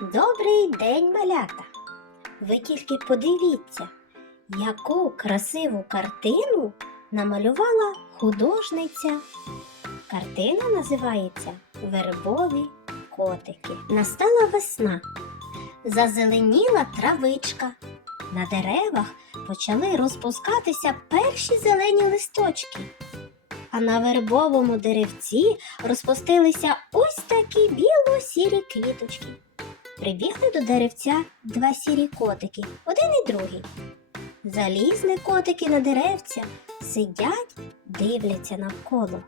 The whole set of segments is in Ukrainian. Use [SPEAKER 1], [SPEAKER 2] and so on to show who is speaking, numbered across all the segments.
[SPEAKER 1] Добрий день, малята! Ви тільки подивіться, яку красиву картину намалювала художниця. Картина називається Вербові котики. Настала весна. Зазеленіла травичка. На деревах почали розпускатися перші зелені листочки. А на вербовому деревці розпустилися ось такі біло-сірі квіточки. Прибігли до деревця два сірі котики, один і другий. Залізли котики на деревця, сидять, дивляться навколо.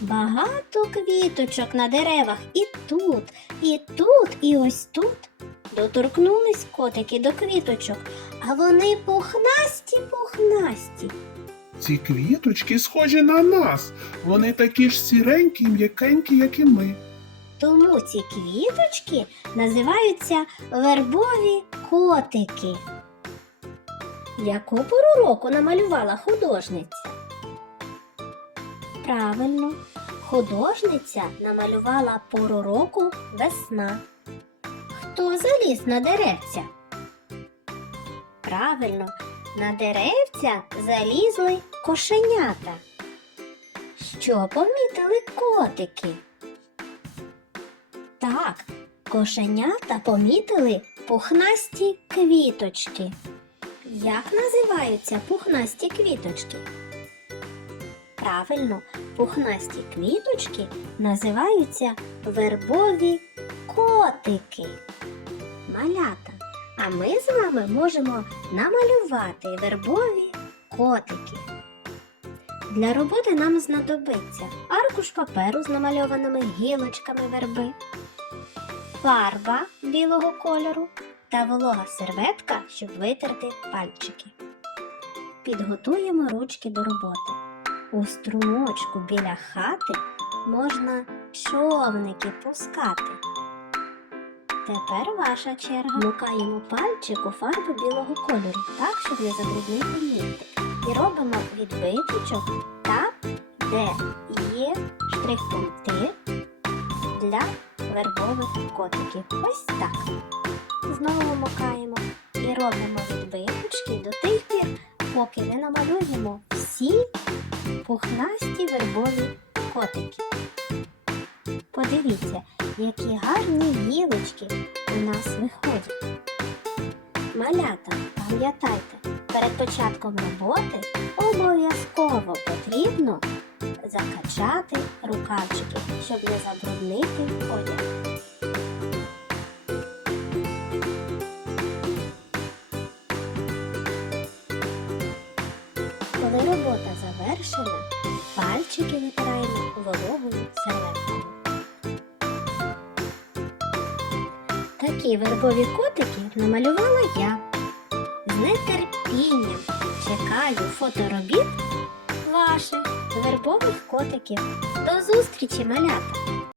[SPEAKER 1] Багато квіточок на деревах і тут, і тут, і ось тут. Доторкнулись котики до квіточок, а вони пухнасті, пухнасті.
[SPEAKER 2] Ці квіточки схожі на нас. Вони такі ж сіренькі, м'якенькі, як і ми.
[SPEAKER 1] Тому ці квіточки називаються вербові котики. Яку пору року намалювала художниця? Правильно, художниця намалювала пору року весна. Хто заліз на деревця? Правильно, на деревця залізли кошенята. Що помітили котики? Так, кошенята помітили пухнасті квіточки. Як називаються пухнасті квіточки? Правильно, пухнасті квіточки називаються вербові котики. Малята. А ми з вами можемо намалювати вербові котики. Для роботи нам знадобиться аркуш паперу з намальованими гілочками верби, фарба білого кольору та волога серветка, щоб витерти пальчики. Підготуємо ручки до роботи. У струмочку біля хати можна човники пускати. Тепер ваша черга. Мукаємо пальчик у фарбу білого кольору, так, щоб не забруднити нігтик. І робимо відбиточок там, де є штрих-пункти для вербових котиків. Ось так. Знову макаємо і робимо відбиточки до тих пір, поки не намалюємо всі пухнасті вербові котики. Подивіться, які гарні гілочки у нас виходять. Малята, пам'ятайте, перед початком роботи обов'язково потрібно закачати рукавчики, щоб не забруднити одяг. Коли робота завершена, пальчики витираємо вологою серветкою. Такі вербові котики намалювала я. З нетерпінням чекаю фоторобіт ваших вербових котиків. До зустрічі, малята!